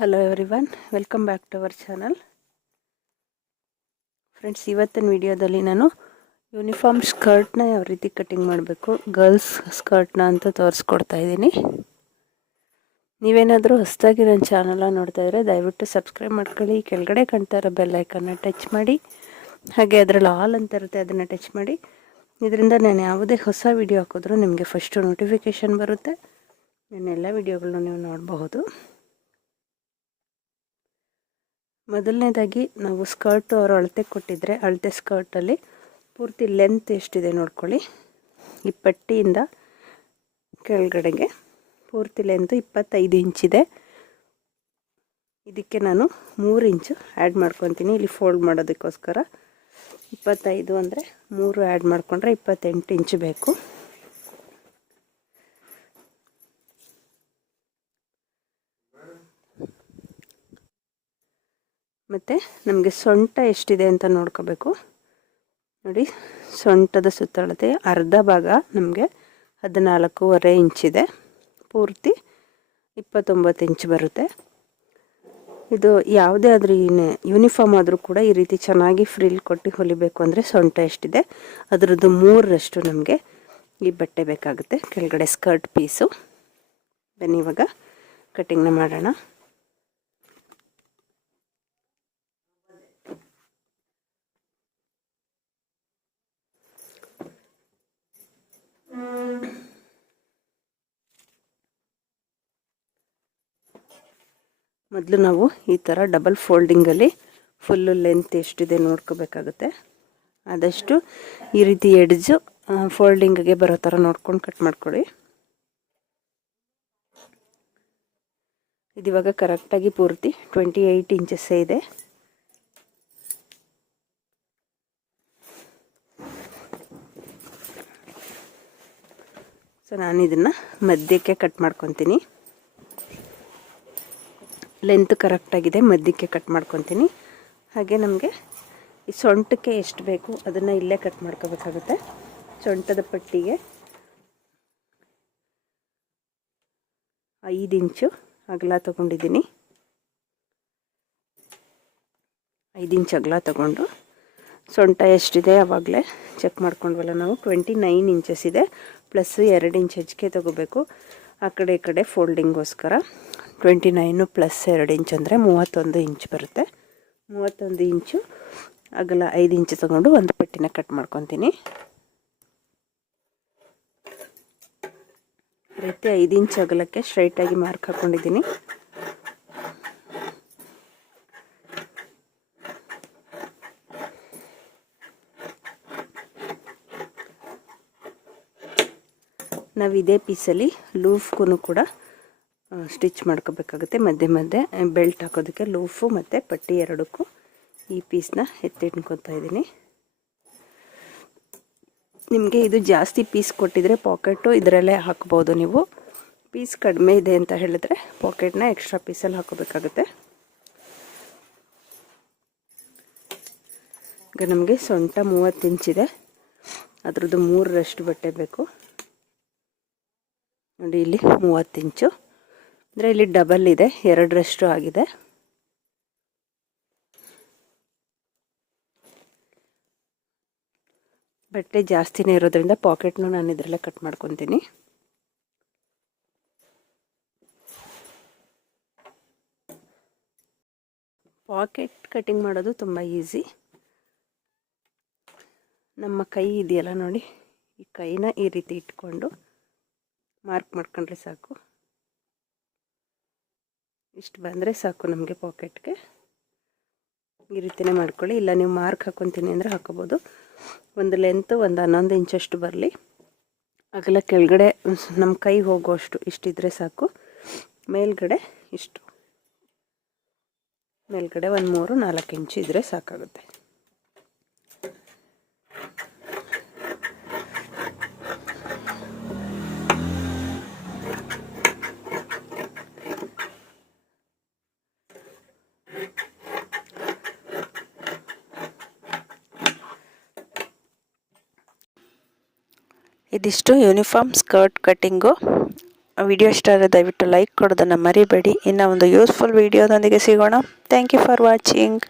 Hello everyone welcome back to our channel friends ಇವತ್ತಿನ ವಿಡಿಯೋದಲ್ಲಿ ನಾನು ಯೂನಿಫಾರ್ಮ್ ಸ್ಕರ್ಟ್ನ ಯಾವ ರೀತಿ ಕಟ್ಟಿಂಗ್ ಮಾಡಬೇಕು ಗರ್ಲ್ಸ್ ಸ್ಕರ್ಟ್ನ ಅಂತ ತೋರಿಸ್ಕೊಡ್ತಾ ಇದ್ದೀನಿ. ನೀವೇನಾದರೂ ಹೊಸದಾಗಿ ನನ್ನ ಚಾನಲ್ನ ನೋಡ್ತಾ ಇದ್ರೆ ದಯವಿಟ್ಟು ಸಬ್ಸ್ಕ್ರೈಬ್ ಮಾಡ್ಕೊಳ್ಳಿ, ಕೆಳಗಡೆ ಕಾಣ್ತಾ ಇರೋ ಬೆಲ್ಲೈಕನ್ನ ಟಚ್ ಮಾಡಿ, ಹಾಗೆ ಅದರಲ್ಲಿ ಆಲ್ ಅಂತ ಇರುತ್ತೆ ಅದನ್ನು ಟಚ್ ಮಾಡಿ. ಇದರಿಂದ ನಾನು ಯಾವುದೇ ಹೊಸ ವಿಡಿಯೋ ಹಾಕಿದ್ರೂ ನಿಮಗೆ ಫಸ್ಟು ನೋಟಿಫಿಕೇಷನ್ ಬರುತ್ತೆ ನನ್ನೆಲ್ಲ ವಿಡಿಯೋಗಳನ್ನ ನೀವು ನೋಡಬಹುದು. ಮೊದಲನೇದಾಗಿ ನಾವು ಸ್ಕರ್ಟು ಅವರು ಅಳತೆ ಕೊಟ್ಟಿದ್ದರೆ ಅಳತೆ ಸ್ಕರ್ಟಲ್ಲಿ ಪೂರ್ತಿ ಲೆಂತ್ ಎಷ್ಟಿದೆ ನೋಡ್ಕೊಳ್ಳಿ. ಈ ಪಟ್ಟಿಯಿಂದ ಕೆಳಗಡೆಗೆ ಪೂರ್ತಿ ಲೆಂತ್ ಇಪ್ಪತ್ತೈದು ಇಂಚಿದೆ ಇದಕ್ಕೆ ನಾನು ಮೂರು ಇಂಚು ಆ್ಯಡ್ ಮಾಡ್ಕೊತೀನಿ. ಇಲ್ಲಿ ಫೋಲ್ಡ್ ಮಾಡೋದಕ್ಕೋಸ್ಕರ ಇಪ್ಪತ್ತೈದು ಅಂದರೆ ಮೂರು ಆ್ಯಡ್ ಮಾಡಿಕೊಂಡ್ರೆ ಇಪ್ಪತ್ತೆಂಟು ಇಂಚು ಬೇಕು. ಮತ್ತು ನಮಗೆ ಸೊಂಟ ಎಷ್ಟಿದೆ ಅಂತ ನೋಡ್ಕೋಬೇಕು. ನೋಡಿ, ಸೊಂಟದ ಸುತ್ತಳತೆ ಅರ್ಧ ಭಾಗ ನಮಗೆ ಹದಿನಾಲ್ಕೂವರೆ ಇಂಚಿದೆ ಪೂರ್ತಿ ಇಪ್ಪತ್ತೊಂಬತ್ತು ಇಂಚ್ ಬರುತ್ತೆ. ಇದು ಯಾವುದೇ ಆದರೂ ಯೂನಿಫಾರ್ಮ್ ಆದರೂ ಕೂಡ ಈ ರೀತಿ ಚೆನ್ನಾಗಿ ಫ್ರಿಲ್ ಕೊಟ್ಟು ಹೊಲಿಬೇಕು ಅಂದರೆ ಸೊಂಟ ಎಷ್ಟಿದೆ, ಅದರದ್ದು ಮೂರರಷ್ಟು ನಮಗೆ ಈ ಬಟ್ಟೆ ಬೇಕಾಗುತ್ತೆ. ಕೆಳಗಡೆ ಸ್ಕರ್ಟ್ ಪೀಸು. ಬನ್ನಿ ಇವಾಗ ಕಟಿಂಗ್ನ ಮಾಡೋಣ. ಮೊದಲು ನಾವು ಈ ಥರ ಡಬಲ್ ಫೋಲ್ಡಿಂಗಲ್ಲಿ ಫುಲ್ಲು ಲೆಂತ್ ಎಷ್ಟಿದೆ ನೋಡ್ಕೋಬೇಕಾಗುತ್ತೆ. ಆದಷ್ಟು ಈ ರೀತಿ ಎಡ್ಜು ಫೋಲ್ಡಿಂಗ್ಗೆ ಬರೋ ಥರ ನೋಡ್ಕೊಂಡು ಕಟ್ ಮಾಡ್ಕೊಳ್ಳಿ. ಇದಿವಾಗ ಕರೆಕ್ಟಾಗಿ ಪೂರ್ತಿ ಟ್ವೆಂಟಿ ಏಯ್ಟ್ ಇಂಚಸ್ಸೇ ಇದೆ. ಸೊ ನಾನು ಇದನ್ನು ಮಧ್ಯಕ್ಕೆ ಕಟ್ ಮಾಡ್ಕೊತೀನಿ. ಲೆಂತ್ ಕರೆಕ್ಟಾಗಿದೆ ಮಧ್ಯಕ್ಕೆ ಕಟ್ ಮಾಡ್ಕೊತೀನಿ. ಹಾಗೆ ನಮಗೆ ಈ ಸೊಂಟಕ್ಕೆ ಎಷ್ಟು ಬೇಕು ಅದನ್ನು ಇಲ್ಲೇ ಕಟ್ ಮಾಡ್ಕೋಬೇಕಾಗುತ್ತೆ. ಸೊಂಟದ ಪಟ್ಟಿಗೆ ಐದು ಇಂಚು ಅಗಲ ತಗೊಂಡಿದ್ದೀನಿ. ಐದು ಇಂಚು ಅಗಲ ತಗೊಂಡು ಸೊಂಟ ಎಷ್ಟಿದೆ ಆವಾಗಲೇ ಚೆಕ್ ಮಾಡ್ಕೊಂಡ್ವಲ್ಲ ನಾವು ಟ್ವೆಂಟಿ ನೈನ್ ಇಂಚಸ್ ಇದೆ. ಪ್ಲಸ್ ಎರಡು ಇಂಚ್ ಹೆಚ್ಚಿಗೆ ತೊಗೋಬೇಕು. ಆ ಕಡೆ ಈ ಕಡೆ ಫೋಲ್ಡಿಂಗೋಸ್ಕರ ಟ್ವೆಂಟಿ ನೈನು ಪ್ಲಸ್ ಎರಡು ಇಂಚ್ ಅಂದರೆ ಮೂವತ್ತೊಂದು ಇಂಚ್ ಬರುತ್ತೆ. ಮೂವತ್ತೊಂದು ಇಂಚು ಅಗಲ ಐದು ಇಂಚು ತೊಗೊಂಡು ಒಂದು ಪಟ್ಟಿನ ಕಟ್ ಮಾಡ್ಕೊತೀನಿ. ರೀತಿ ಐದು ಇಂಚ್ ಅಗಲಕ್ಕೆ ಸ್ಟ್ರೈಟಾಗಿ ಮಾರ್ಕ್ ಹಾಕ್ಕೊಂಡಿದ್ದೀನಿ ನಾವು ಇದೇ ಪೀಸಲ್ಲಿ ಲೂಫ್ಗೂ ಕೂಡ ಸ್ಟಿಚ್ ಮಾಡ್ಕೋಬೇಕಾಗುತ್ತೆ. ಮಧ್ಯೆ ಮಧ್ಯೆ ಬೆಲ್ಟ್ ಹಾಕೋದಕ್ಕೆ ಲೂಫು ಮತ್ತು ಪಟ್ಟಿ ಎರಡಕ್ಕೂ ಈ ಪೀಸ್ನ ಎತ್ತಿಟ್ಕೊತಾ ಇದ್ದೀನಿ ನಿಮಗೆ ಇದು ಜಾಸ್ತಿ ಪೀಸ್ ಕೊಟ್ಟಿದ್ರೆ ಪಾಕೆಟು ಇದರಲ್ಲೇ ಹಾಕ್ಬೋದು ನೀವು. ಪೀಸ್ ಕಡಿಮೆ ಇದೆ ಅಂತ ಹೇಳಿದ್ರೆ ಪಾಕೆಟ್ನ ಎಕ್ಸ್ಟ್ರಾ ಪೀಸಲ್ಲಿ ಹಾಕೋಬೇಕಾಗುತ್ತೆ. ಈಗ ನಮಗೆ ಸೊಂಟ ಮೂವತ್ತು ಇಂಚಿದೆ ಅದರದ್ದು ಮೂರರಷ್ಟು ಬಟ್ಟೆ ಬೇಕು. ನೋಡಿ ಇಲ್ಲಿ ಮೂವತ್ತು ಇಂಚು. ಅಂದರೆ ಇಲ್ಲಿ ಡಬಲ್ ಇದೆ, ಎರಡರಷ್ಟು ಆಗಿದೆ. ಬಟ್ಟೆ ಜಾಸ್ತಿನೇ ಇರೋದ್ರಿಂದ ಪಾಕೆಟ್ನು ನಾನು ಇದರಲ್ಲೇ ಕಟ್ ಮಾಡ್ಕೊತೀನಿ. ಪಾಕೆಟ್ ಕಟಿಂಗ್ ಮಾಡೋದು ತುಂಬ ಈಸಿ ನಮ್ಮ ಕೈ ಇದೆಯಲ್ಲ ನೋಡಿ, ಈ ಕೈನ ಈ ರೀತಿ ಇಟ್ಕೊಂಡು ಮಾರ್ಕ್ ಮಾಡ್ಕೊಂಡ್ರೆ ಸಾಕು. ಇಷ್ಟು ಬಂದರೆ ಸಾಕು ನಮಗೆ ಪಾಕೆಟ್ಗೆ. ಈ ರೀತಿಯೇ ಮಾಡ್ಕೊಳ್ಳಿ. ಇಲ್ಲ ನೀವು ಮಾರ್ಕ್ ಹಾಕ್ಕೊತೀನಿ ಅಂದರೆ ಹಾಕೋಬೋದು. ಒಂದು ಲೆಂತು ಒಂದು ಹನ್ನೊಂದು ಇಂಚಷ್ಟು ಬರಲಿ. ಅಗಲ ಕೆಳಗಡೆ ನಮ್ಮ ಕೈ ಹೋಗೋಷ್ಟು ಇಷ್ಟಿದ್ರೆ ಸಾಕು. ಮೇಲ್ಗಡೆ ಇಷ್ಟು. ಮೇಲ್ಗಡೆ ಒಂದು ಮೂರು ನಾಲ್ಕು ಇಂಚು ಇದ್ದರೆ ಸಾಕಾಗುತ್ತೆ. ಇದಿಷ್ಟು ಯೂನಿಫಾರ್ಮ್ ಸ್ಕರ್ಟ್ ಕಟ್ಟಿಂಗು ವಿಡಿಯೋ ಇಷ್ಟ ಆದರೆ ದಯವಿಟ್ಟು ಲೈಕ್ ಕೊಡೋದನ್ನು ಮರಿಬೇಡಿ. ಇನ್ನು ಒಂದು ಯೂಸ್ಫುಲ್ ವೀಡಿಯೋದೊಂದಿಗೆ ಸಿಗೋಣ. Thank you for watching